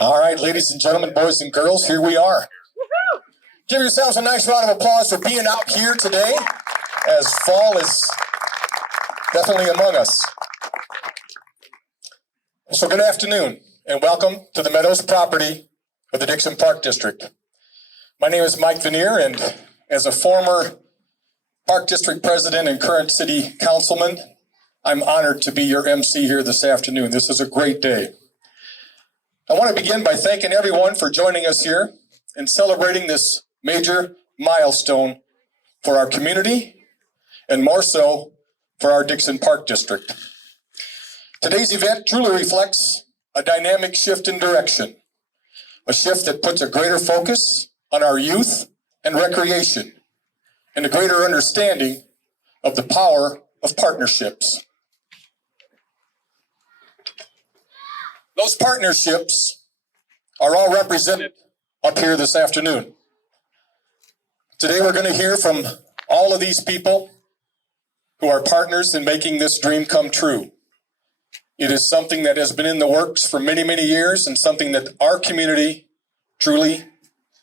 All right, ladies and gentlemen, boys and girls, here we are. Give yourselves a nice round of applause for being out here today, as fall is definitely among us. So good afternoon, and welcome to the Meadows property of the Dixon Park District. My name is Mike Vanier, and as a former Park District President and current City Councilman, I'm honored to be your MC here this afternoon. This is a great day. I want to begin by thanking everyone for joining us here and celebrating this major milestone for our community and more so for our Dixon Park District. Today's event truly reflects a dynamic shift in direction, a shift that puts a greater focus on our youth and recreation and a greater understanding of the power of partnerships. Those partnerships are all represented up here this afternoon. Today we're going to hear from all of these people who are partners in making this dream come true. It is something that has been in the works for many, many years and something that our community truly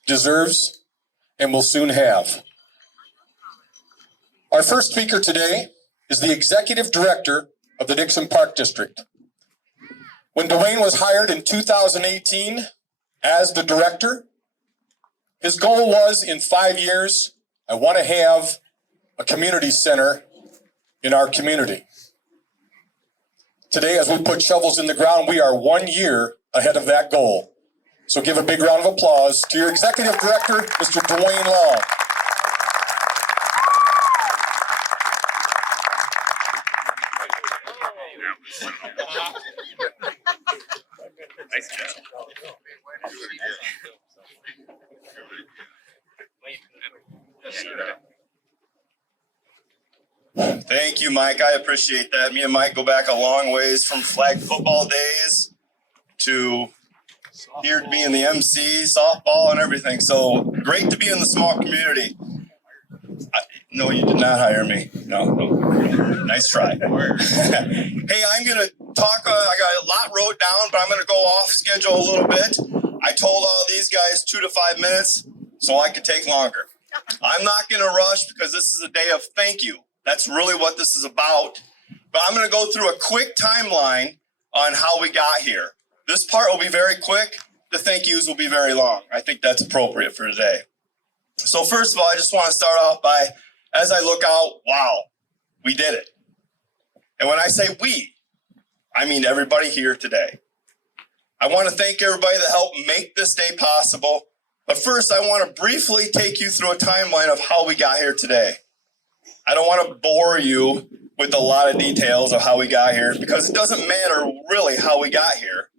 deserves and will soon have. Our first speaker today is the Executive Director of the Dixon Park District. When Dwayne was hired in 2018 as the director, his goal was in 5 years, I want to have a community center in our community. Today, as we put shovels in the ground, we are 1 year ahead of that goal. So give a big round of applause to your Executive Director, Mr. Dwayne Long. Nice job. Thank you, Mike. I appreciate that. Me and Mike go back a long ways, from flag football days to here to being the MC, softball, and everything. So great to be in the small community. No, you did not hire me. No. Nice try. Hey, I'm going to talk. I got a lot wrote down, but I'm going to go off schedule a little bit. I told all these guys 2 to 5 minutes so I could take longer. I'm not going to rush because this is a day of thank you. That's really what this is about. But I'm going to go through a quick timeline on how we got here. This part will be very quick. The thank yous will be very long. I think that's appropriate for today. So first of all, I just want to start off by, as I look out, wow, we did it. And when I say we, I mean everybody here today. I want to thank everybody that helped make this day possible. But first, I want to briefly take you through a timeline of how we got here today. I don't want to bore you with a lot of details of how we got here because it doesn't matter really how we got here.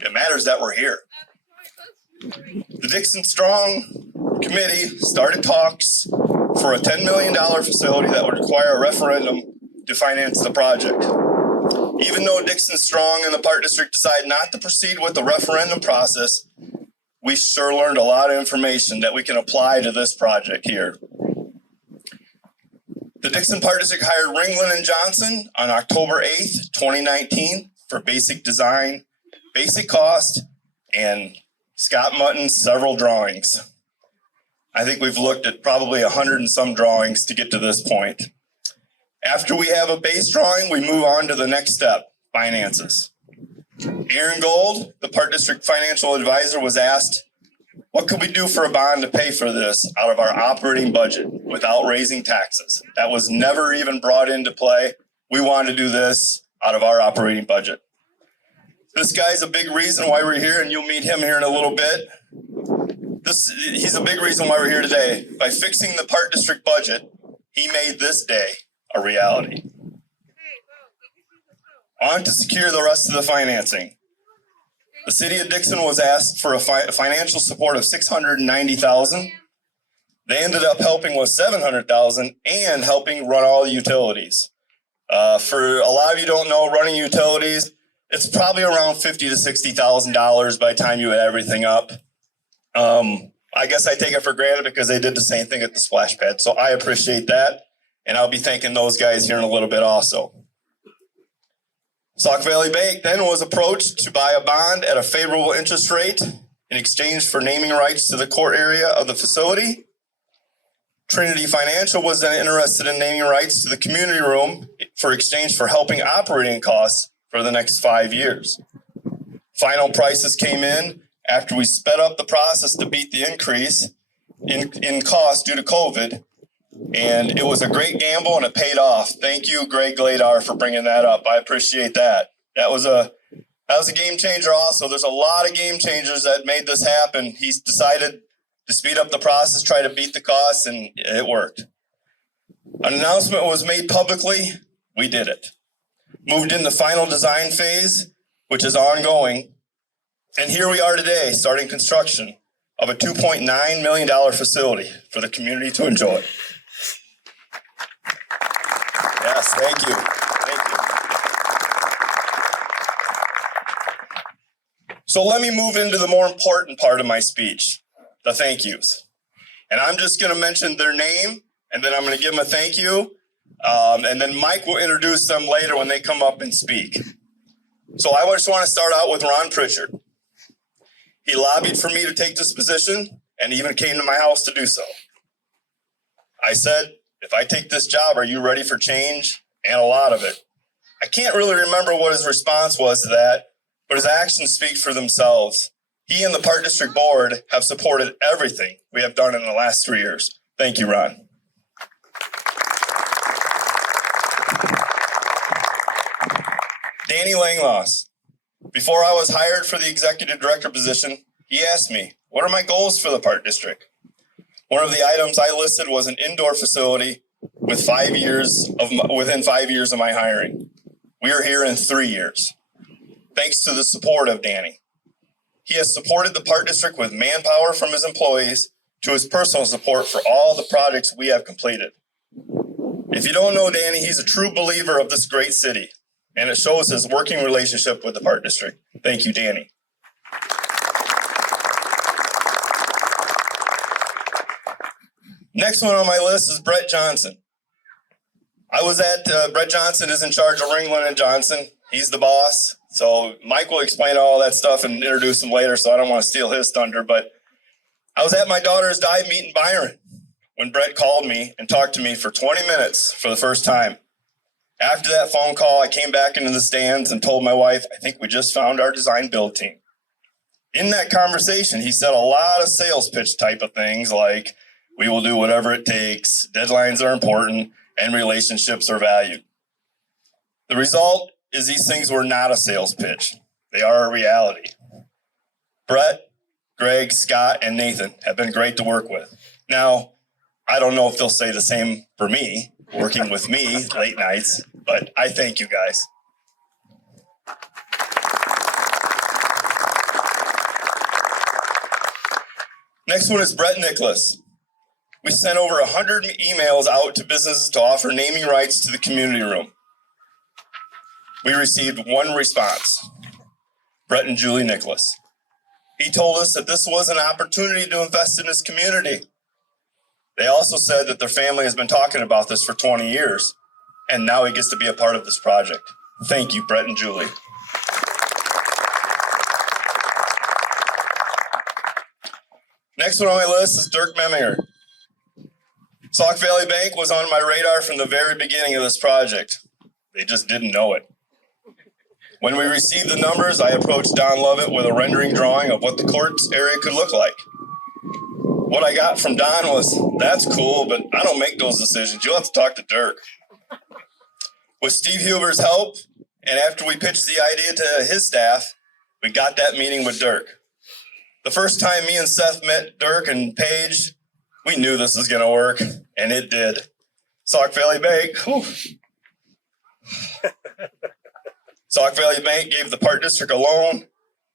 It matters that we're here. The Dixon Strong Committee started talks for a $10 million facility that would require a referendum to finance the project. Even though Dixon Strong and the Park District decided not to proceed with the referendum process, we sure learned a lot of information that we can apply to this project here. The Dixon Park District hired Ringland & Johnson on October 8th, 2019 for basic design, basic cost, and Scott Mutton's several drawings. I think we've looked at probably 100 and some drawings to get to this point. After we have a base drawing, we move on to the next step, finances. Aaron Gold, the Park District financial advisor, was asked, what could we do for a bond to pay for this out of our operating budget without raising taxes? That was never even brought into play. We wanted to do this out of our operating budget. This guy's a big reason why we're here, and you'll meet him here in a little bit. He's a big reason why we're here today. By fixing the Park District budget, he made this day a reality. On to secure the rest of the financing. The city of Dixon was asked for a financial support of $690,000. They ended up helping with $700,000 and helping run all the utilities. For a lot of you don't know, running utilities, it's probably around $50,000 to $60,000 by the time you add everything up. A I guess I take it for granted because they did the same thing at the splash pad. So I appreciate that. And I'll be thanking those guys here in a little bit also. Sauk Valley Bank then was approached to buy a bond at a favorable interest rate in exchange for naming rights to the court area of the facility. Trinity Financial was then interested in naming rights to the community room for exchange for helping operating costs for the next 5 years. Final prices came in after we sped up the process to beat the increase in cost due to COVID. And it was a great gamble and it paid off. Thank you, Greg Gladar, for bringing that up. I appreciate that. That was a game changer also. There's a lot of game changers that made this happen. He's decided to speed up the process, try to beat the costs, and it worked. An announcement was made publicly. We did it. Moved into final design phase, which is ongoing. And here we are today, starting construction of a $2.9 million facility for the community to enjoy. Yes, thank you. Thank you. So let me move into the more important part of my speech, the thank yous. And I'm just going to mention their name, and then I'm going to give them a thank you. And then Mike will introduce them later when they come up and speak. So I just want to start out with Ron Pritchard. He lobbied for me to take this position and even came to my house to do so. I said, if I take this job, are you ready for change? And a lot of it. I can't really remember what his response was to that, but his actions speak for themselves. He and the Park District Board have supported everything we have done in the last 3 years. Thank you, Ron. Danny Langloss. Before I was hired for the executive director position, he asked me, what are my goals for the Park District? One of the items I listed was an indoor facility within 5 years of my hiring. We are here in 3 years. Thanks to the support of Danny. He has supported the Park District with manpower from his employees to his personal support for all the projects we have completed. If you don't know Danny, he's a true believer of this great city, and it shows his working relationship with the Park District. Thank you, Danny. Next one on my list is Brett Johnson. Brett Johnson is in charge of Ringland and Johnson. He's the boss. So Mike will explain all that stuff and introduce him later, so I don't want to steal his thunder. But I was at my daughter's dive meet in Byron when Brett called me and talked to me for 20 minutes for the first time. After that phone call, I came back into the stands and told my wife, I think we just found our design build team. In that conversation, he said a lot of sales pitch type of things like, we will do whatever it takes, deadlines are important, and relationships are valued. The result is these things were not a sales pitch. They are a reality. Brett, Greg, Scott, and Nathan have been great to work with. Now, I don't know if they'll say the same for me, working with me late nights, but I thank you guys. Next one is Brett Nicholas. We sent over 100 emails out to businesses to offer naming rights to the community room. We received one response, Brett and Julie Nicholas. He told us that this was an opportunity to invest in this community. They also said that their family has been talking about this for 20 years, and now he gets to be a part of this project. Thank you, Brett and Julie. Next one on my list is Dirk Meminger. Sauk Valley Bank was on my radar from the very beginning of this project. They just didn't know it. When we received the numbers, I approached Don Lovett with a rendering drawing of what the courts area could look like. What I got from Don was, that's cool, but I don't make those decisions. You'll have to talk to Dirk. With Steve Huber's help, and after we pitched the idea to his staff, we got that meeting with Dirk. The first time me and Seth met Dirk and Paige, we knew this was going to work, and it did. Sauk Valley Bank, Sauk Valley Bank gave the Park District a loan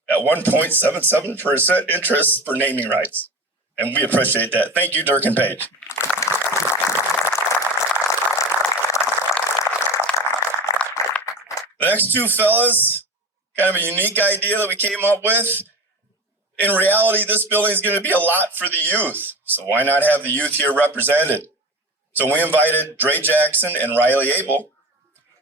at 1.77% interest for naming rights, and we appreciate that. Thank you, Dirk and Paige. The next two fellas, kind of a unique idea that we came up with. In reality, this building is going to be a lot for the youth. So why not have the youth here represented? So we invited Dre Jackson and Riley Abel.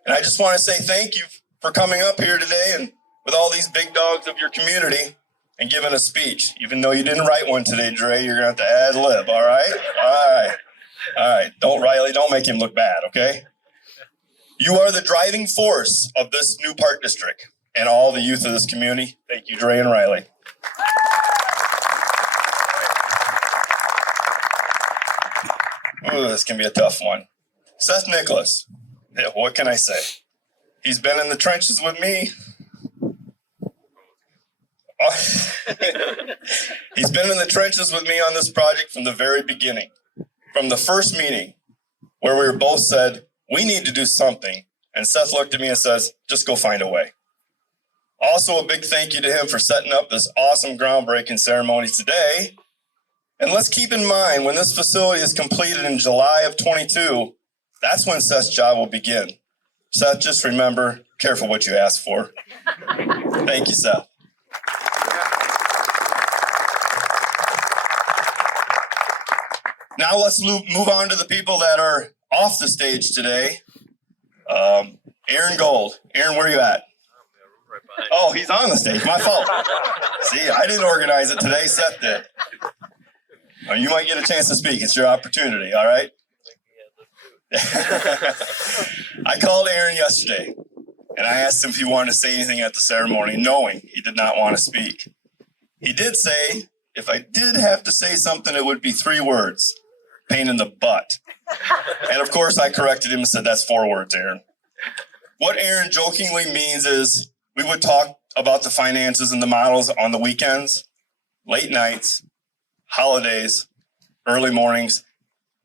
And I just want to say thank you for coming up here today and with all these big dogs of your community and giving a speech. Even though you didn't write one today, Dre, you're going to have to ad lib, all right? All right. Don't make him look bad, okay? You are the driving force of this new park district and all the youth of this community. Thank you, Dre and Riley. Ooh, this can be a tough one. Seth Nicholas. Yeah, what can I say? He's been in the trenches with me. He's been in the trenches with me on this project from the very beginning. From the first meeting where we were both said, we need to do something. And Seth looked at me and says, just go find a way. Also, a big thank you to him for setting up this awesome groundbreaking ceremony today. And let's keep in mind, when this facility is completed in July of 22, that's when Seth's job will begin. Seth, just remember, careful what you ask for. Thank you, Seth. Now let's move on to the people that are off the stage today. Aaron Gold. Aaron, where are you at? Oh, he's on the stage. My fault. See, I didn't organize it today. Seth did. You might get a chance to speak. It's your opportunity, all right? I called Aaron yesterday, and I asked him if he wanted to say anything at the ceremony, knowing he did not want to speak. He did say, if I did have to say something, it would be 3 words: pain in the butt. And of course, I corrected him and said, that's 4 words, Aaron. What Aaron jokingly means is we would talk about the finances and the models on the weekends, late nights, holidays, early mornings,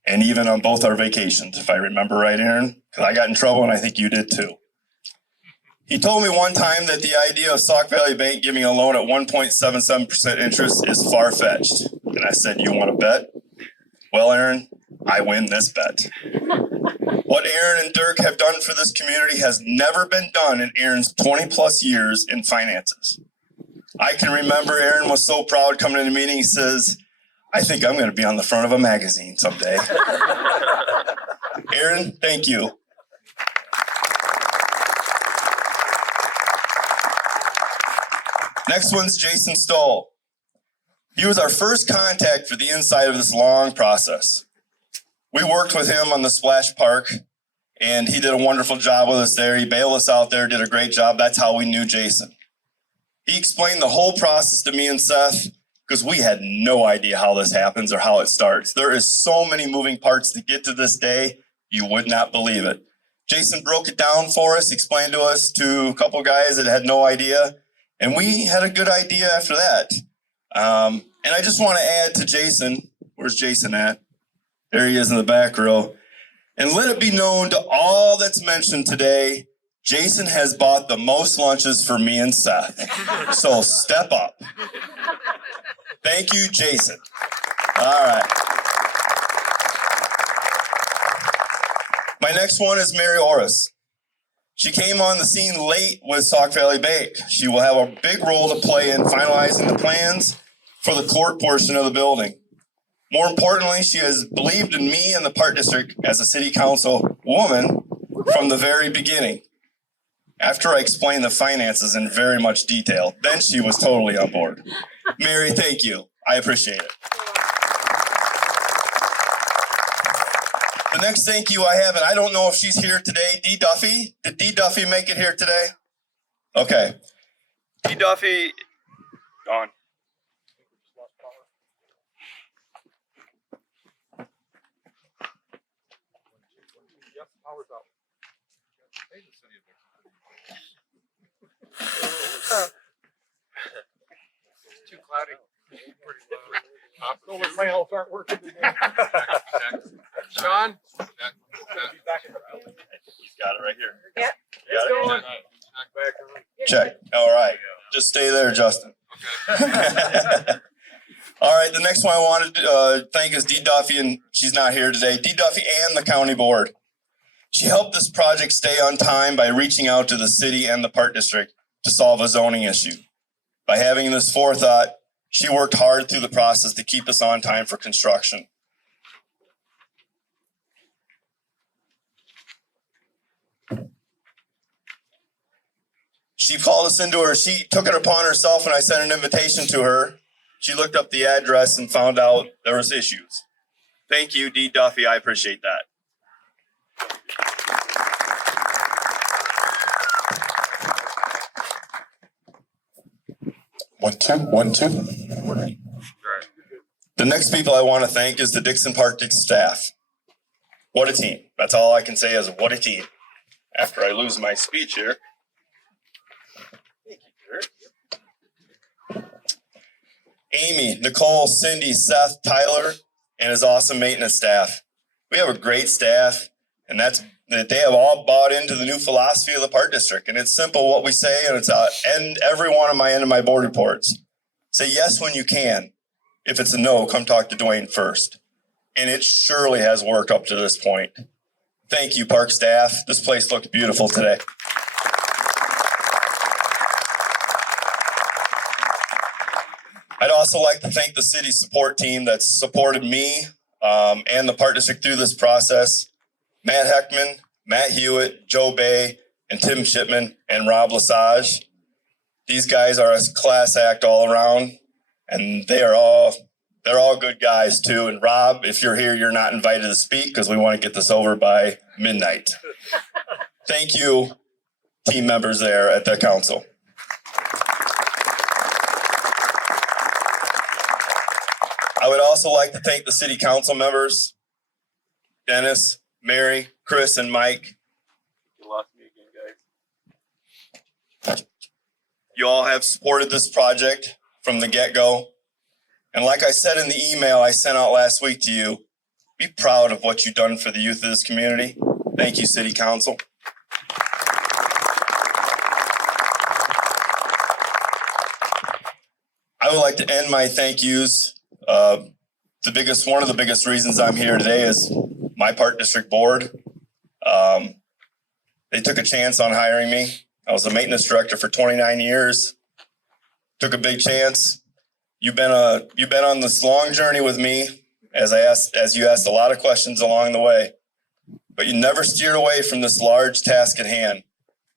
and even on both our vacations, if I remember right, Aaron, because I got in trouble and I think you did too. He told me one time that the idea of Sauk Valley Bank giving a loan at 1.77% interest is far-fetched. And I said, you want to bet? Well, Aaron, I win this bet. What Aaron and Dirk have done for this community has never been done in Aaron's 20 plus years in finances. I can remember Aaron was so proud coming to the meeting. He says, I think I'm going to be on the front of a magazine someday. Aaron, thank you. Next one's Jason Stoll. He was our first contact for the inside of this long process. We worked with him on the Splash Park, and he did a wonderful job with us there. He bailed us out there, did a great job. That's how we knew Jason. He explained the whole process to me and Seth because we had no idea how this happens or how it starts. There is so many moving parts to get to this day, you would not believe it. Jason broke it down for us, explained to us to a couple guys that had no idea, and we had a good idea after that. And I just want to add to Jason, where's Jason at? There he is in the back row. And let it be known to all that's mentioned today, Jason has bought the most lunches for me and Seth. So step up. Thank you, Jason. All right. My next one is Mary Orris. She came on the scene late with Sauk Valley Bank. She will have a big role to play in finalizing the plans for the court portion of the building. More importantly, she has believed in me and the Park District as a city council woman from the very beginning. After I explained the finances in very much detail, then she was totally on board. Mary, thank you. I appreciate it. The next thank you I have, and I don't know if she's here today, Dee Duffy. Did Dee Duffy make it here today? Okay. Dee Duffy, gone. It's too cloudy. Solar panels aren't working today. Sean? He's got it right here. Yeah. You got it? Back on. Check. All right. Just stay there, Justin. All right. The next one I wanted to thank is Dee Duffy, and she's not here today. Dee Duffy and the county board. She helped this project stay on time by reaching out to the city and the Park District to solve a zoning issue. By having this forethought, She worked hard through the process to keep us on time for construction. She called us into her. She took it upon herself, and I sent an invitation to her. She looked up the address and found out there was issues. Thank you, Dee Duffy. I appreciate that. One, two, 1, 2. The next people I want to thank is the Dixon Park staff. What a team. That's all I can say is what a team. After I lose my speech here. Amy, Nicole, Cindy, Seth, Tyler, and his awesome maintenance staff. We have a great staff, and they have all bought into the new philosophy of the Park District. And it's simple what we say, and it's end every one of my board reports. Say yes when you can. If it's a no, come talk to Dwayne first. And it surely has worked up to this point. Thank you, park staff. This place looks beautiful today. I'd also like to thank the city support team that's supported me and the Park District through this process. Matt Heckman, Matt Hewitt, Joe Bay, and Tim Shipman, and Rob Lesage. These guys are a class act all around, and they're all good guys too. And Rob, if you're here, you're not invited to speak because we want to get this over by midnight. Thank you, team members there at the council. I would also like to thank the city council members, Dennis, Mary, Chris, and Mike. You lost me again, guys. You all have supported this project from the get-go. And like I said in the email I sent out last week to you, be proud of what you've done for the youth of this community. Thank you, city council. I would like to end my thank yous. One of the biggest reasons I'm here today is my Park District board. They took a chance on hiring me. I was the maintenance director for 29 years. Took a big chance. You've been on this long journey with me, as you asked a lot of questions along the way, but you never steered away from this large task at hand.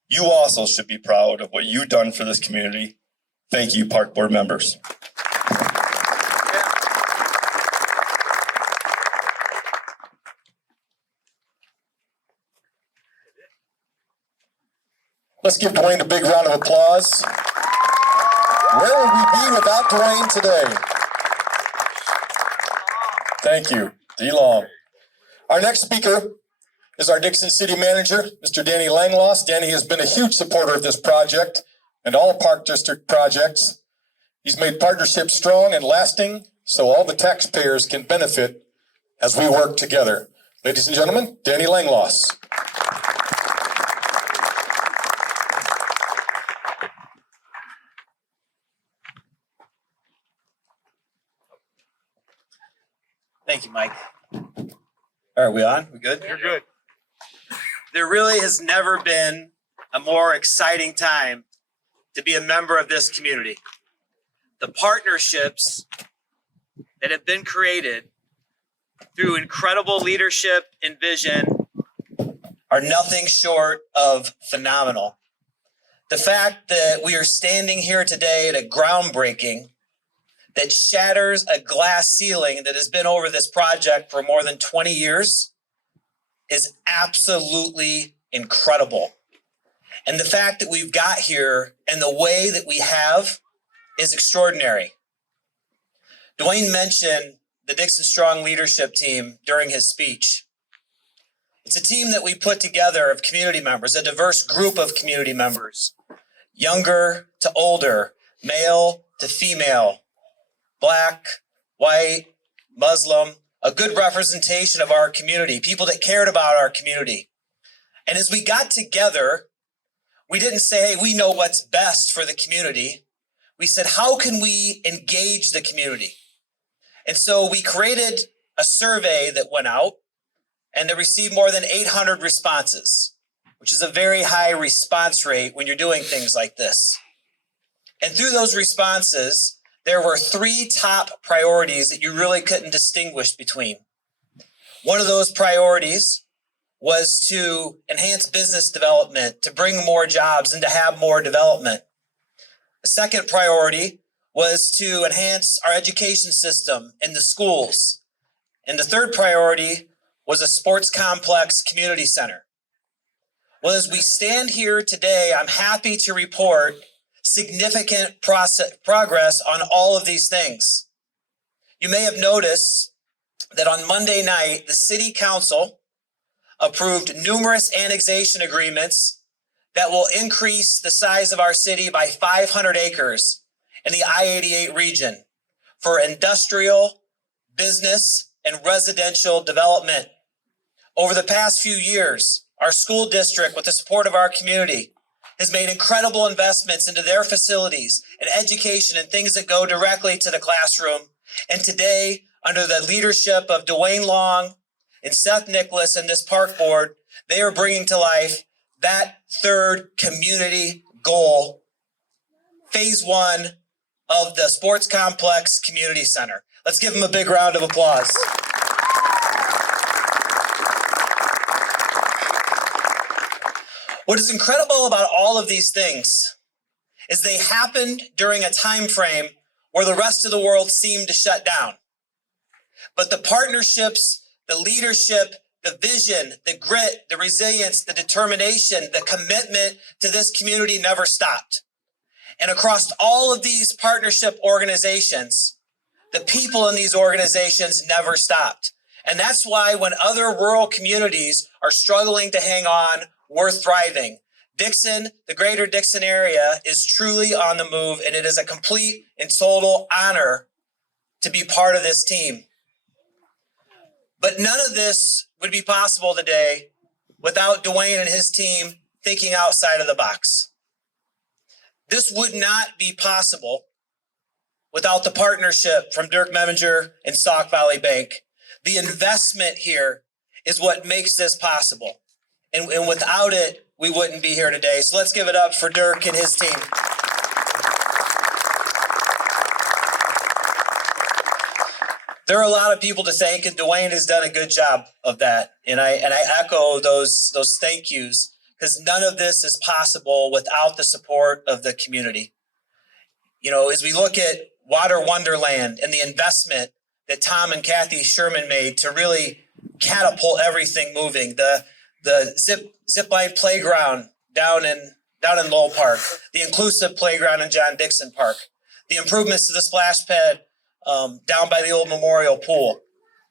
You also should be proud of what you've done for this community. Thank you, Park Board members. Let's give Dwayne a big round of applause. Where would we be without Dwayne today? Thank you, D. Long. Our next speaker is our Dixon City Manager, Mr. Danny Langloss. Danny has been a huge supporter of this project and all Park District projects. He's made partnerships strong and lasting so all the taxpayers can benefit as we work together. Ladies and gentlemen, Danny Langloss. Thank you, Mike. All right, we on? We good? You're good. There really has never been a more exciting time to be a member of this community. The partnerships that have been created through incredible leadership and vision are nothing short of phenomenal. The fact that we are standing here today at a groundbreaking that shatters a glass ceiling that has been over this project for more than 20 years is absolutely incredible. And the fact that we've got here and the way that we have is extraordinary. Dwayne mentioned the Dixon Strong leadership team during his speech. It's a team that we put together of community members, a diverse group of community members, younger to older, male to female, Black, white, Muslim, a good representation of our community, people that cared about our community. And as we got together, we didn't say, hey, we know what's best for the community. We said, how can we engage the community? And so we created a survey that went out and it received more than 800 responses, which is a very high response rate when you're doing things like this. And through those responses, there were three top priorities that you really couldn't distinguish between. One of those priorities was to enhance business development, to bring more jobs and to have more development. The second priority was to enhance our education system in the schools. And the third priority was a sports complex community center. Well, as we stand here today, I'm happy to report significant progress on all of these things. You may have noticed that on Monday night, the city council approved numerous annexation agreements that will increase the size of our city by 500 acres in the I-88 region for industrial, business, and residential development. Over the past few years, our school district, with the support of our community, has made incredible investments into their facilities and education and things that go directly to the classroom. And today, under the leadership of Dwayne Long and Seth Nicholas and this park board, they are bringing to life that third community goal, phase one of the Sports Complex Community Center. Let's give them a big round of applause. What is incredible about all of these things is they happened during a time frame where the rest of the world seemed to shut down. But the partnerships, the leadership, the vision, the grit, the resilience, the determination, the commitment to this community never stopped. And across all of these partnership organizations, the people in these organizations never stopped. And that's why when other rural communities are struggling to hang on, we're thriving. Dixon, the greater Dixon area, is truly on the move, and it is a complete and total honor to be part of this team. But none of this would be possible today without Dwayne and his team thinking outside of the box. This would not be possible without the partnership from Dirk Meminger and Sauk Valley Bank. The investment here is what makes this possible. And without it, we wouldn't be here today. So let's give it up for Dirk and his team. There are a lot of people to thank, and Dwayne has done a good job of that. And I echo those thank yous, because none of this is possible without the support of the community. You know, as we look at Water Wonderland and the investment that Tom and Kathy Sherman made to really catapult everything moving, the zip line playground down in Lowell Park, the inclusive playground in John Dixon Park, the improvements to the splash pad down by the old memorial pool,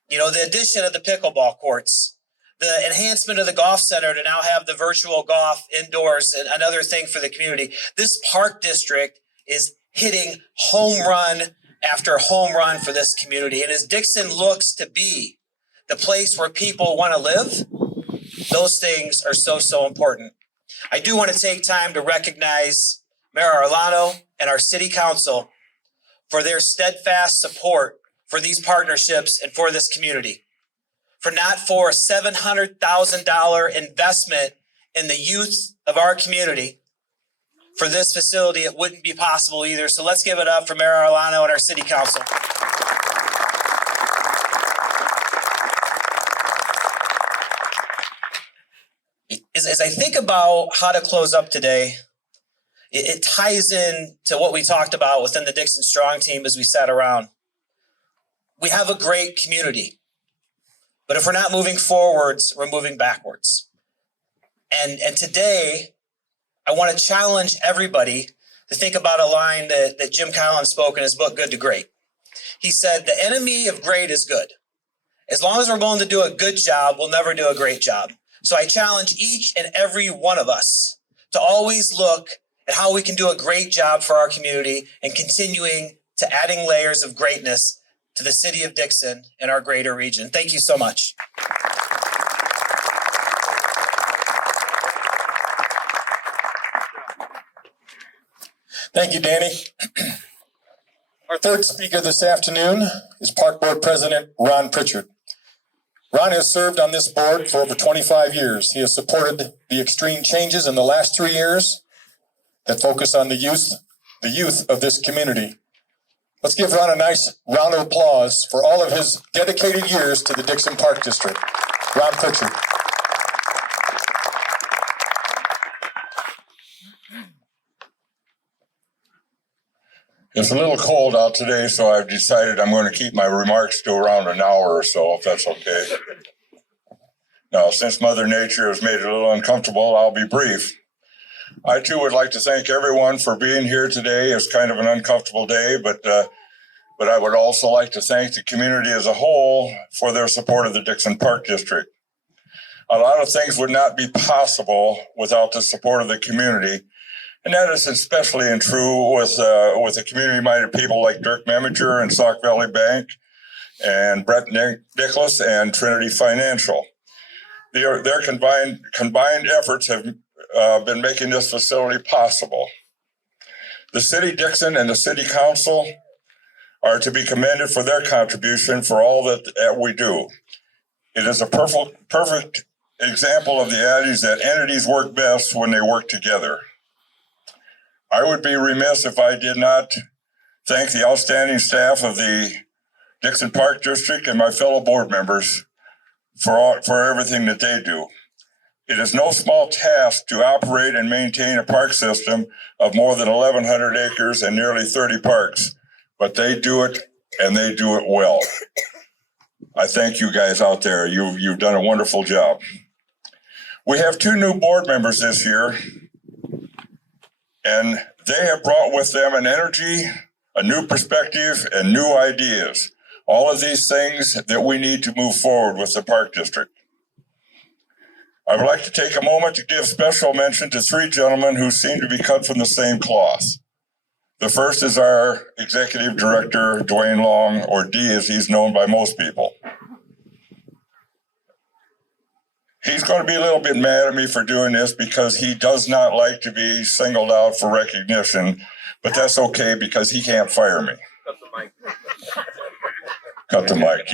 you know, the addition of the pickleball courts, the enhancement of the golf center to now have the virtual golf indoors, and another thing for the community. This park district is hitting home run after home run for this community. And as Dixon looks to be the place where people want to live, those things are so important. I do want to take time to recognize Mayor Arellano and our city council for their steadfast support for these partnerships and for this community. For not for a $700,000 investment in the youth of our community, for this facility, it wouldn't be possible either. So let's give it up for Mayor Arellano and our city council. As I think about how to close up today, it ties in to what we talked about within the Dixon Strong team as we sat around. We have a great community, but if we're not moving forwards, we're moving backwards. And today, I want to challenge everybody to think about a line that Jim Collins spoke in his book, Good to Great. He said, the enemy of great is good. As long as we're going to do a good job, we'll never do a great job. So I challenge each and every one of us to always look at how we can do a great job for our community and continuing to adding layers of greatness to the city of Dixon and our greater region. Thank you so much. Thank you, Danny. Our third speaker this afternoon is Park Board President Ron Pritchard. Ron has served on this board for over 25 years. He has supported the extreme changes in the last 3 years that focus on the youth of this community. Let's give Ron a nice round of applause for all of his dedicated years to the Dixon Park District. Ron Pritchard. It's a little cold out today, so I've decided I'm going to keep my remarks to around an hour or so, if that's okay. Now, since Mother Nature has made it a little uncomfortable, I'll be brief. I too would like to thank everyone for being here today. It's kind of an uncomfortable day, but I would also like to thank the community as a whole for their support of the Dixon Park District. A lot of things would not be possible without the support of the community. And that is especially true with the community-minded people like Dirk Meminger and Sauk Valley Bank and Brett Nicholas and Trinity Financial. Their combined efforts have been making this facility possible. The City Dixon and the City Council are to be commended for their contribution for all that we do. It is a perfect example of the adage that entities work best when they work together. I would be remiss if I did not thank the outstanding staff of the Dixon Park District and my fellow board members for everything that they do. It is no small task to operate and maintain a park system of more than 1,100 acres and nearly 30 parks, but they do it and they do it well. I thank you guys out there. You've done a wonderful job. We have 2 new board members this year, and they have brought with them an energy, a new perspective, and new ideas. All of these things that we need to move forward with the Park District. I would like to take a moment to give special mention to 3 gentlemen who seem to be cut from the same cloth. The first is our Executive Director, Dwayne Long, or D as he's known by most people. He's going to be a little bit mad at me for doing this because he does not like to be singled out for recognition, but that's okay because he can't fire me. Cut the mic. Cut the mic.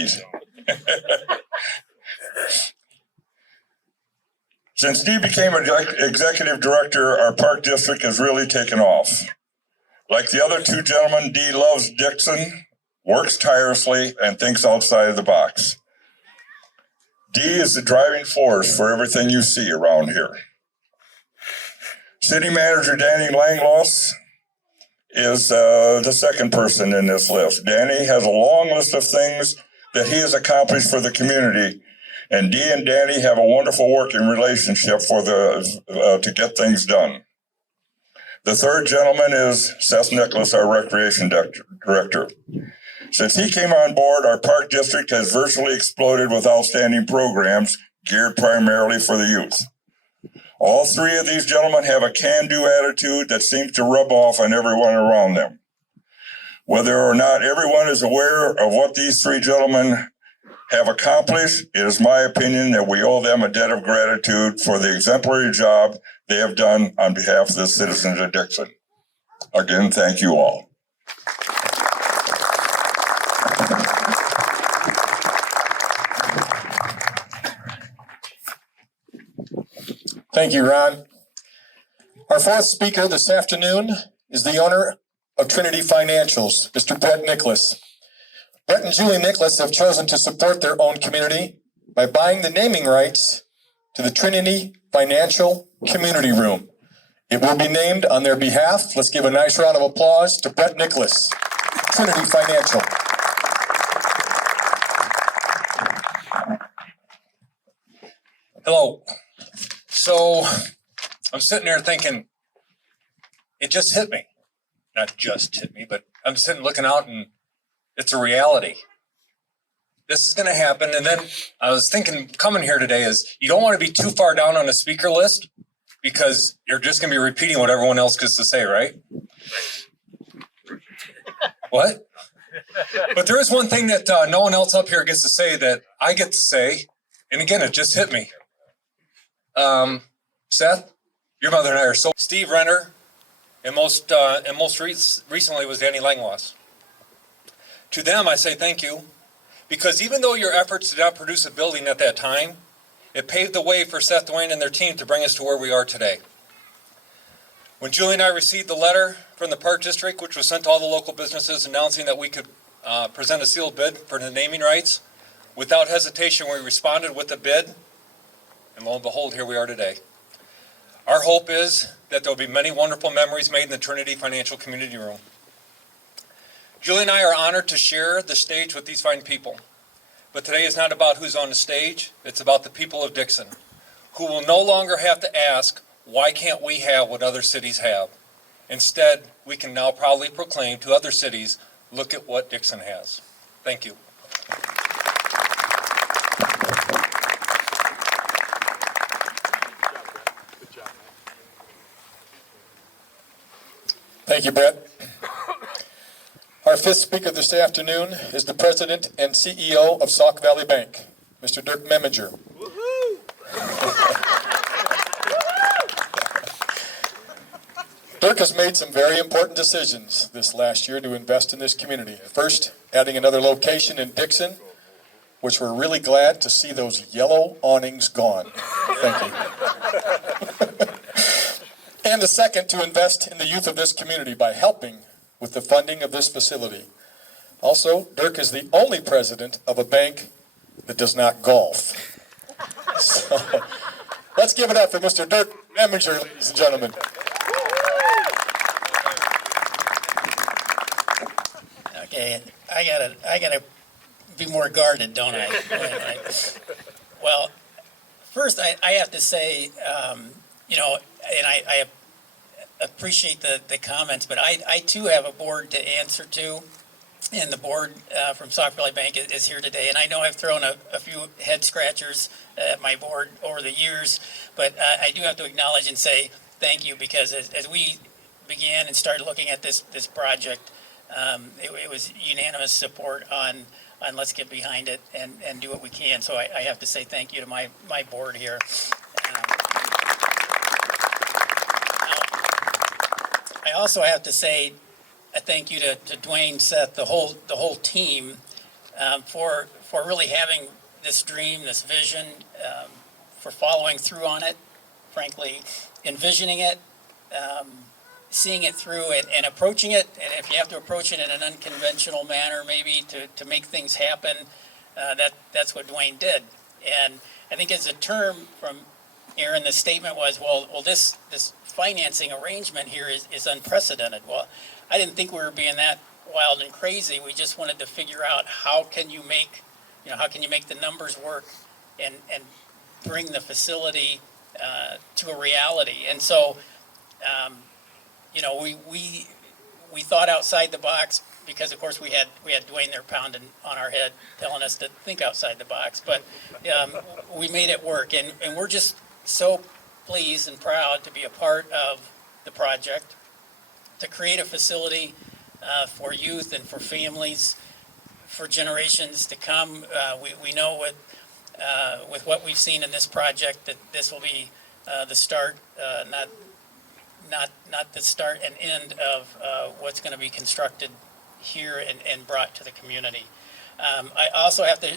Since Dee became executive director, our park district has really taken off. Like the other 2 gentlemen, Dee loves Dixon, works tirelessly, and thinks outside the box. Dee is the driving force for everything you see around here. City Manager Danny Langloss is the second person in this list. Danny has a long list of things that he has accomplished for the community, and Dee and Danny have a wonderful working relationship to get things done. The third gentleman is Seth Nicholas, our Recreation Director. Since he came on board, our park district has virtually exploded with outstanding programs geared primarily for the youth. All 3 of these gentlemen have a can-do attitude that seems to rub off on everyone around them. Whether or not everyone is aware of what these 3 gentlemen have accomplished, it is my opinion that we owe them a debt of gratitude for the exemplary job they have done on behalf of the citizens of Dixon. Again, thank you all. Thank you, Ron. Our 4th speaker this afternoon is the owner of Trinity Financials, Mr. Brett Nicholas. Brett and Julie Nicholas have chosen to support their own community by buying the naming rights to the Trinity Financial Community Room. It will be named on their behalf. Let's give a nice round of applause to Brett Nicholas, Trinity Financial. Hello. So I'm sitting there thinking, it just hit me. Not just hit me, but I'm sitting looking out and it's a reality. This is going to happen. And then I was thinking coming here today is you don't want to be too far down on the speaker list because you're just going to be repeating what everyone else gets to say, right? What? But there is one thing that no one else up here gets to say that I get to say. And again, it just hit me. Seth, your mother and I are so. Steve Renner, and most recently was Danny Langloss. To them, I say thank you, because even though your efforts did not produce a building at that time, it paved the way for Seth Dwayne and their team to bring us to where we are today. When Julie and I received the letter from the Park District, which was sent to all the local businesses announcing that we could present a sealed bid for the naming rights, without hesitation, we responded with a bid, and lo and behold, here we are today. Our hope is that there will be many wonderful memories made in the Trinity Financial Community Room. Julie and I are honored to share the stage with these fine people. But today is not about who's on the stage, it's about the people of Dixon, who will no longer have to ask, why can't we have what other cities have? Instead, we can now proudly proclaim to other cities, look at what Dixon has. Thank you. Thank you, Brett. Our fifth speaker this afternoon is the President and CEO of Sauk Valley Bank, Mr. Dirk Memminger. Dirk has made some very important decisions this last year to invest in this community. First, adding another location in Dixon, which we're really glad to see those yellow awnings gone. Thank you. And the second, to invest in the youth of this community by helping with the funding of this facility. Also, Dirk is the only president of a bank that does not golf. So, let's give it up for Mr. Dirk Memminger, ladies and gentlemen. Okay, I gotta be more guarded, don't I? Well, first I have to say, you know, and I appreciate the comments, but I too have a board to answer to, and the board from Sauk Valley Bank is here today. And I know I've thrown a few head scratchers at my board over the years, but I do have to acknowledge and say thank you, because as we began and started looking at this project, it was unanimous support on let's get behind it and do what we can. So I have to say thank you to my board here. I also have to say a thank you to Dwayne, Seth, the whole team for really having this dream, this vision, for following through on it, frankly, envisioning it, seeing it through and approaching it. And if you have to approach it in an unconventional manner, maybe to make things happen, that's what Dwayne did. And I think as a term from Aaron, the statement was, well, this financing arrangement here is unprecedented. Well, I didn't think we were being that wild and crazy. We just wanted to figure out how can you make the numbers work and bring the facility to a reality. And so, you know, we thought outside the box, because of course we had Dwayne there pounding on our head, telling us to think outside the box. But we made it work, and we're just so pleased and proud to be a part of the project, to create a facility for youth and for families, for generations to come. We know with what we've seen in this project that this will be the start, not the start and end of what's going to be constructed here and brought to the community. I also have to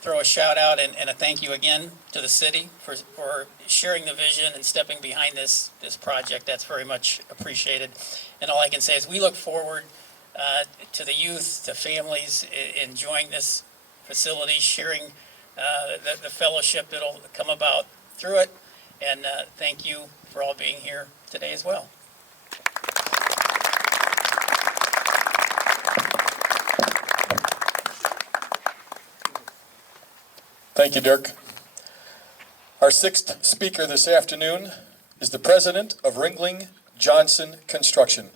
throw a shout out and a thank you again to the city for sharing the vision and stepping behind this project. That's very much appreciated. And all I can say is we look forward to the youth, to families enjoying this facility, sharing the fellowship that'll come about through it. And thank you for all being here today as well. Thank you, Dirk. Our sixth speaker this afternoon is the president of Ringling Johnson Construction,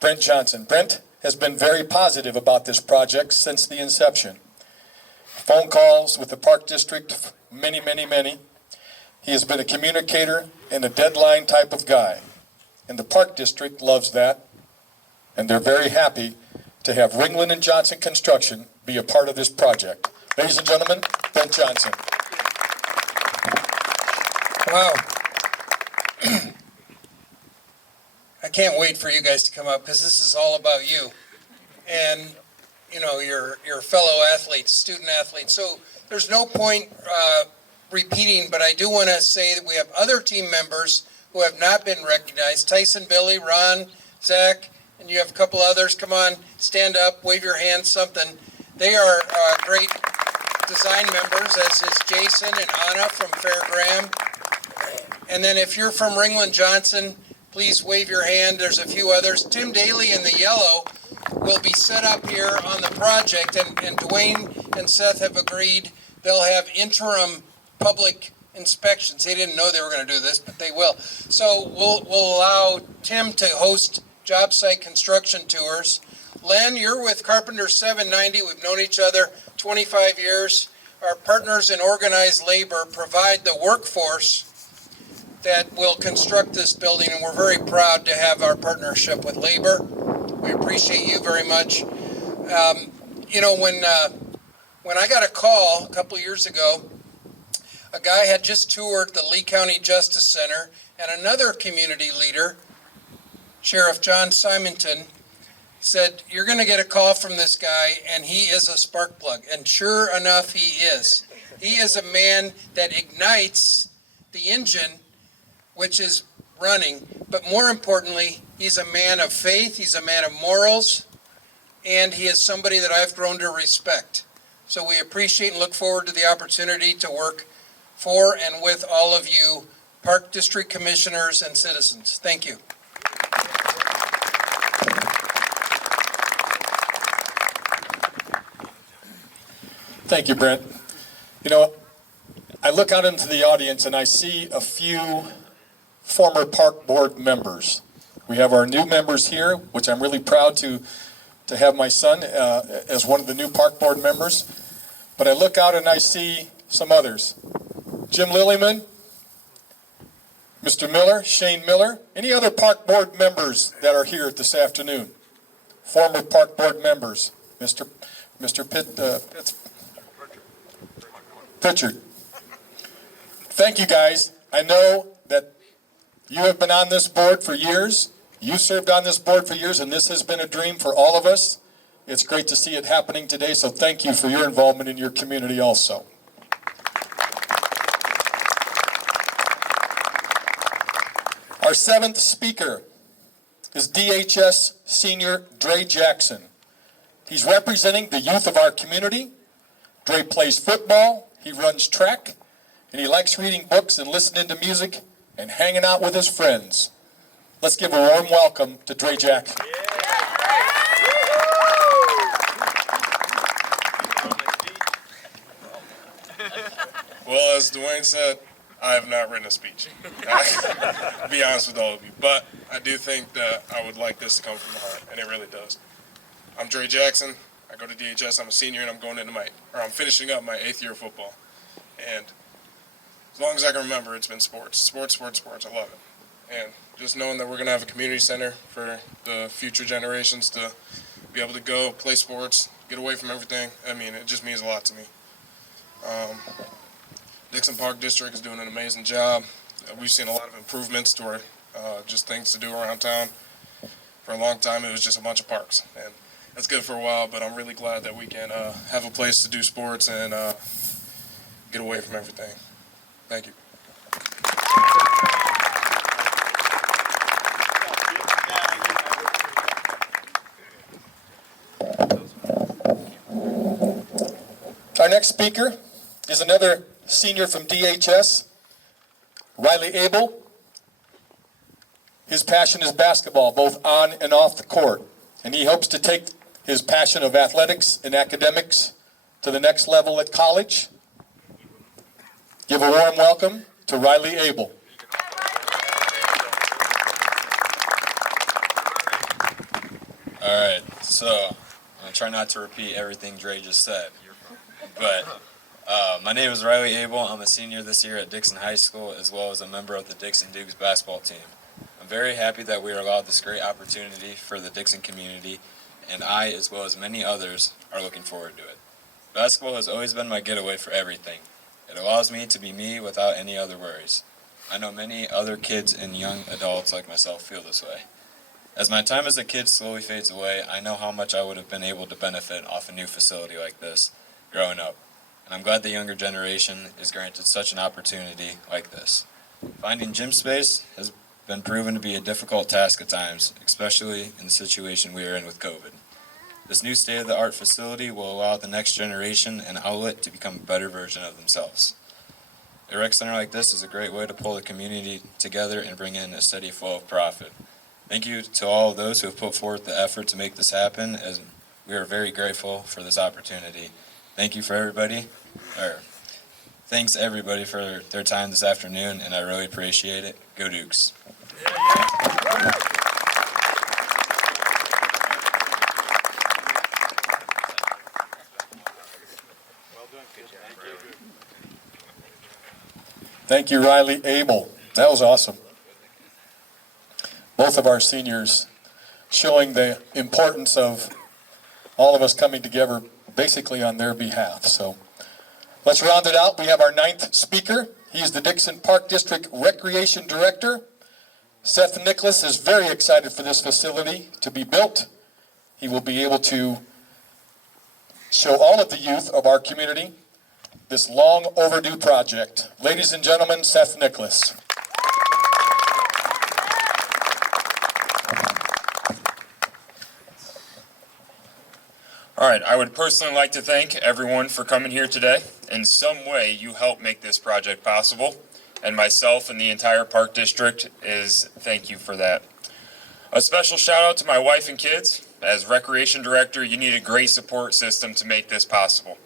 Brent Johnson. Brent has been very positive about this project since the inception. Phone calls with the Park District, many. He has been a communicator and a deadline type of guy. And the Park District loves that. And they're very happy to have Ringling and Johnson Construction be a part of this project. Ladies and gentlemen, Brent Johnson. Wow. I can't wait for you guys to come up, because this is all about you. And, you know, your fellow athletes, student athletes. So there's no point repeating, but I do want to say that we have other team members who have not been recognized. Tyson, Billy, Ron, Zach, and you have a couple others. Come on, stand up, wave your hand, something. They are great design members, as is Jason and Anna from Fair Graham. And then if you're from Ringland Johnson, please wave your hand. There's a few others. Tim Daly in the yellow will be set up here on the project, and Dwayne and Seth have agreed they'll have interim public inspections. They didn't know they were going to do this, but they will. So we'll allow Tim to host job site construction tours. Len, you're with Carpenter 790. We've known each other 25 years. Our partners in organized labor provide the workforce that will construct this building, and we're very proud to have our partnership with labor. We appreciate you very much. You know, when I got a call a couple years ago, a guy had just toured the Lee County Justice Center, and another community leader, Sheriff John Simonton, said, "You're going to get a call from this guy, and he is a spark plug." And sure enough, he is. He is a man that ignites the engine, which is running. But more importantly, he's a man of faith, he's a man of morals, and he is somebody that I've grown to respect. So we appreciate and look forward to the opportunity to work for and with all of you, Park District Commissioners and citizens. Thank you. Thank you, Brent. You know, I look out into the audience and I see a few former park board members. We have our new members here, which I'm really proud to have my son as one of the new park board members. But I look out and I see some others. Jim Lillyman, Mr. Miller, Shane Miller, any other park board members that are here this afternoon? Former park board members, Mr. Pritchard. Thank you, guys. I know that you have been on this board for years. You served on this board for years, and this has been a dream for all of us. It's great to see it happening today, so thank you for your involvement in your community also. Our seventh speaker is DHS Senior Dre Jackson. He's representing the youth of our community. Dre plays football, he runs track, and he likes reading books and listening to music and hanging out with his friends. Let's give a warm welcome to Dre Jackson. Well, as Dwayne said, I have not written a speech. I'll be honest with all of you. But I do think that I would like this to come from the heart, and it really does. I'm Dre Jackson. I go to DHS. I'm a senior, and I'm finishing up my 8th year of football. And as long as I can remember, it's been sports. Sports, sports, sports. I love it. And just knowing that we're going to have a community center for the future generations to be able to go play sports, get away from everything, I mean, it just means a lot to me. Dixon Park District is doing an amazing job. We've seen a lot of improvements to our just things to do around town. For a long time, it was just a bunch of parks, and that's good for a while, but I'm really glad that we can have a place to do sports and get away from everything. Thank you. Our next speaker is another senior from DHS, Riley Abel. His passion is basketball, both on and off the court, and he hopes to take his passion of athletics and academics to the next level at college. Give a warm welcome to Riley Abel. All right, so I'm gonna try not to repeat everything Dre just said, but my name is Riley Abel. I'm a senior this year at Dixon High School, as well as a member of the Dixon Dukes basketball team. I'm very happy that we are allowed this great opportunity for the Dixon community, and I, as well as many others, are looking forward to it. Basketball has always been my getaway for everything. It allows me to be me without any other worries. I know many other kids and young adults like myself feel this way. As my time as a kid slowly fades away, I know how much I would have been able to benefit off a new facility like this growing up. And I'm glad the younger generation is granted such an opportunity like this. Finding gym space has been proven to be a difficult task at times, especially in the situation we are in with COVID. This new state-of-the-art facility will allow the next generation an outlet to become a better version of themselves. A rec center like this is a great way to pull the community together and bring in a steady flow of profit. Thank you to all of those who have put forth the effort to make this happen, as we are very grateful for this opportunity. Thank you for everybody, thanks everybody for their time this afternoon, and I really appreciate it. Go Dukes. Thank you, Riley Abel. That was awesome. Both of our seniors showing the importance of all of us coming together basically on their behalf. So let's round it out. We have our 9th speaker. He is the Dixon Park District Recreation Director. Seth Nicholas is very excited for this facility to be built. He will be able to show all of the youth of our community this long overdue project. Ladies and gentlemen, Seth Nicholas. All right, I would personally like to thank everyone for coming here today. In some way, you helped make this project possible, and myself and the entire Park District is thank you for that. A special shout out to my wife and kids. As Recreation Director, you need a great support system to make this possible.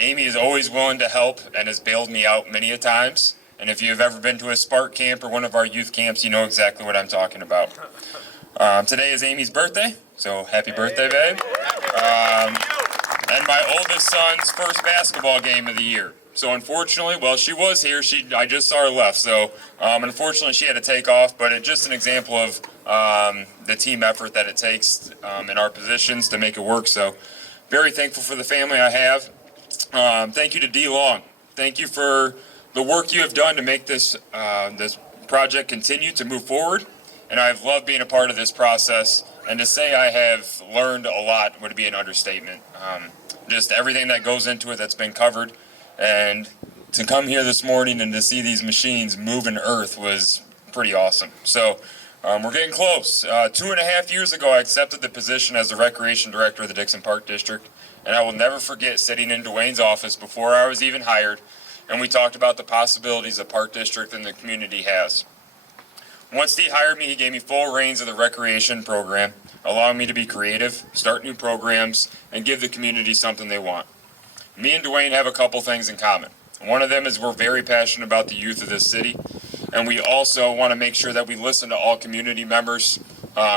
Amy is always willing to help and has bailed me out many a times. And if you've ever been to a Spark camp or one of our youth camps, you know exactly what I'm talking about. Today is Amy's birthday, so happy birthday, babe. And my oldest son's first basketball game of the year. So unfortunately, well, she was here. I just saw her left. So unfortunately, she had to take off. But it's just an example of the team effort that it takes in our positions to make it work. So very thankful for the family I have. Thank you to D. Long. Thank you for the work you have done to make this this project continue to move forward. And I've loved being a part of this process. And to say I have learned a lot would be an understatement. Just everything that goes into it that's been covered. And to come here this morning and to see these machines moving earth was pretty awesome. So we're getting close. 2.5 years ago, I accepted the position as the Recreation Director of the Dixon Park District. And I will never forget sitting in Dwayne's office before I was even hired. And we talked about the possibilities the Park District and the community has. Once he hired me, he gave me full reins of the recreation program, allowing me to be creative, start new programs, and give the community something they want. Me and Dwayne have a couple things in common. One of them is we're very passionate about the youth of this city, and we also want to make sure that we listen to all community members'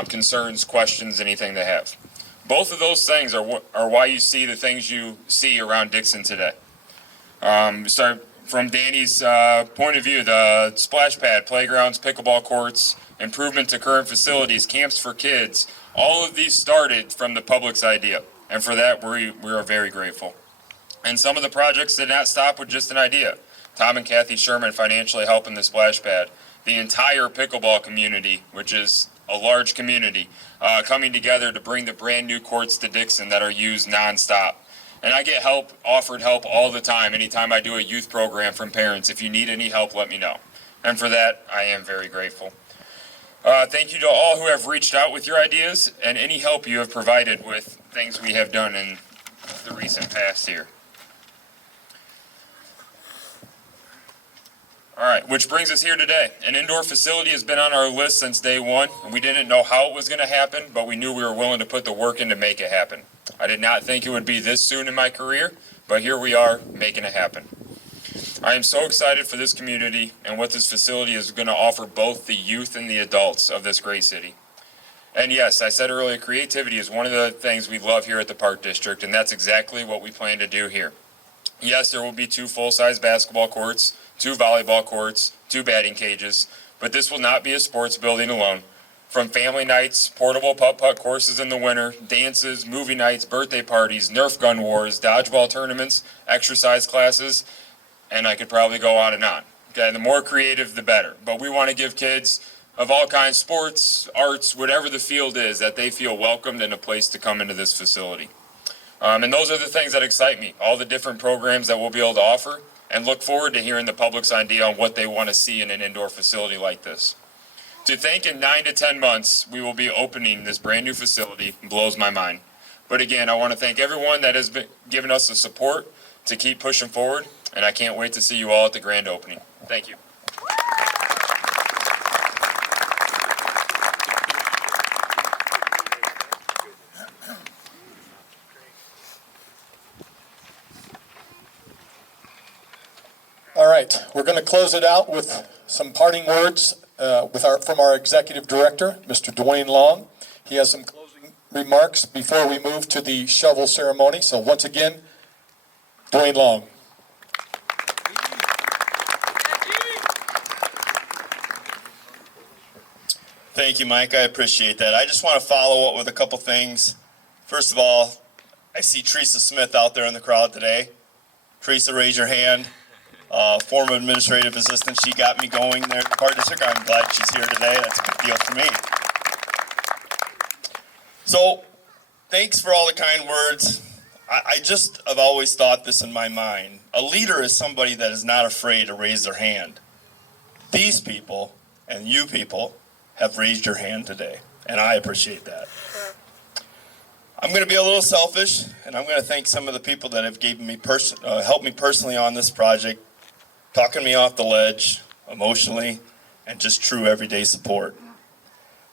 concerns, questions, anything they have. Both of those things are why you see the things you see around Dixon today. So from Danny's point of view, the splash pad, playgrounds, pickleball courts, improvement to current facilities, camps for kids, all of these started from the public's idea. And for that, we are very grateful. And some of the projects did not stop with just an idea. Tom and Kathy Sherman financially helping the splash pad. The entire pickleball community, which is a large community, coming together to bring the brand new courts to Dixon that are used nonstop. And I get offered help all the time, anytime I do a youth program from parents. If you need any help, let me know. And for that, I am very grateful. Thank you to all who have reached out with your ideas and any help you have provided with things we have done in the recent past here. All right, which brings us here today. An indoor facility has been on our list since day one. We didn't know how it was going to happen, but we knew we were willing to put the work in to make it happen. I did not think it would be this soon in my career, but here we are making it happen. I am so excited for this community and what this facility is going to offer both the youth and the adults of this great city. And yes, I said earlier, creativity is one of the things we love here at the Park District, and that's exactly what we plan to do here. Yes, there will be 2 full-size basketball courts, 2 volleyball courts, 2 batting cages, but this will not be a sports building alone. From family nights, portable putt-putt courses in the winter, dances, movie nights, birthday parties, Nerf gun wars, dodgeball tournaments, exercise classes, and I could probably go on and on. Okay, the more creative, the better. But we want to give kids of all kinds, sports, arts, whatever the field is, that they feel welcomed and a place to come into this facility. And those are the things that excite me, all the different programs that we'll be able to offer, and look forward to hearing the public's idea on what they want to see in an indoor facility like this. To think in 9 to 10 months we will be opening this brand new facility blows my mind. But again, I want to thank everyone that has been giving us the support to keep pushing forward, and I can't wait to see you all at the grand opening. Thank you. All right, we're going to close it out with some parting words from our executive director, Mr. Dwayne Long. He has some closing remarks before we move to the shovel ceremony. So once again, Dwayne Long. Thank you, Mike. I appreciate that. I just want to follow up with a couple things. First of all, I see Teresa Smith out there in the crowd today. Teresa, raise your hand. Former administrative assistant. She got me going there at the Park District. I'm glad she's here today. That's a big deal for me. So, thanks for all the kind words. I just have always thought this in my mind. A leader is somebody that is not afraid to raise their hand. These people and you people have raised your hand today, and I appreciate that. I'm going to be a little selfish, and I'm going to thank some of the people that have helped me personally on this project, talking me off the ledge emotionally, and just true everyday support.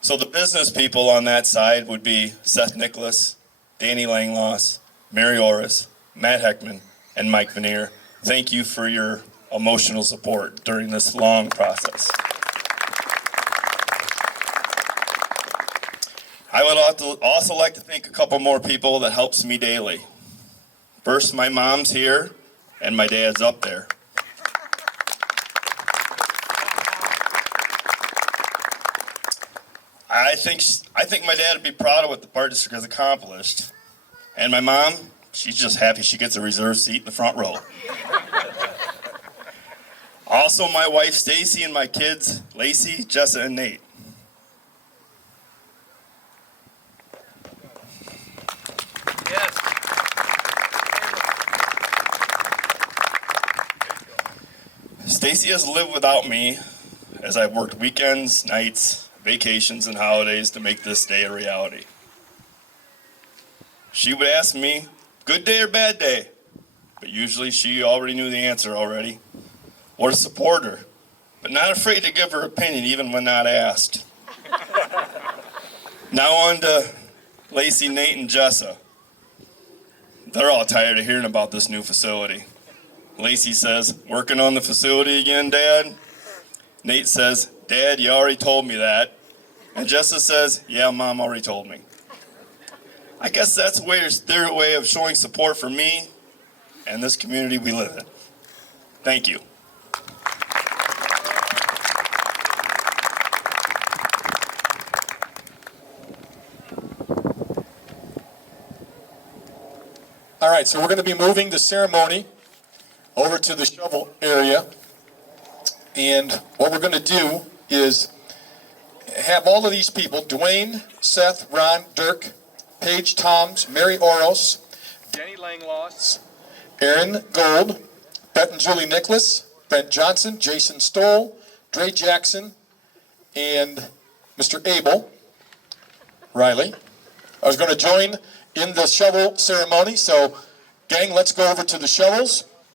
So the business people on that side would be Seth Nicholas, Danny Langloss, Mary Orris, Matt Heckman, and Mike Veneer. Thank you for your emotional support during this long process. I would also like to thank a couple more people that helps me daily. First, my mom's here, and my dad's up there. I think my dad would be proud of what the Park District has accomplished. And my mom, she's just happy she gets a reserved seat in the front row. Also, my wife Stacy and my kids Lacey, Jessa, and Nate. Stacy has lived without me as I've worked weekends, nights, vacations, and holidays to make this day a reality. She would ask me, good day or bad day? But usually she already knew the answer already. Or to support her, but not afraid to give her opinion even when not asked. Now on to Lacey, Nate, and Jessa. They're all tired of hearing about this new facility. Lacey says, working on the facility again, Dad? Nate says, Dad, you already told me that. And Jessa says, yeah, Mom already told me. I guess that's their way of showing support for me and this community we live in. Thank you. All right, so we're going to be moving the ceremony over to the shovel area. And what we're going to do is have all of these people, Dwayne, Seth, Ron, Dirk, Paige Toms, Mary Oros, Danny Langloss, Aaron Gold, Bette and Julie Nicholas, Brent Johnson, Jason Stoll, Dre Jackson, and Mr. Abel Riley. I was going to join in the shovel ceremony, so gang, let's go over to the shovels.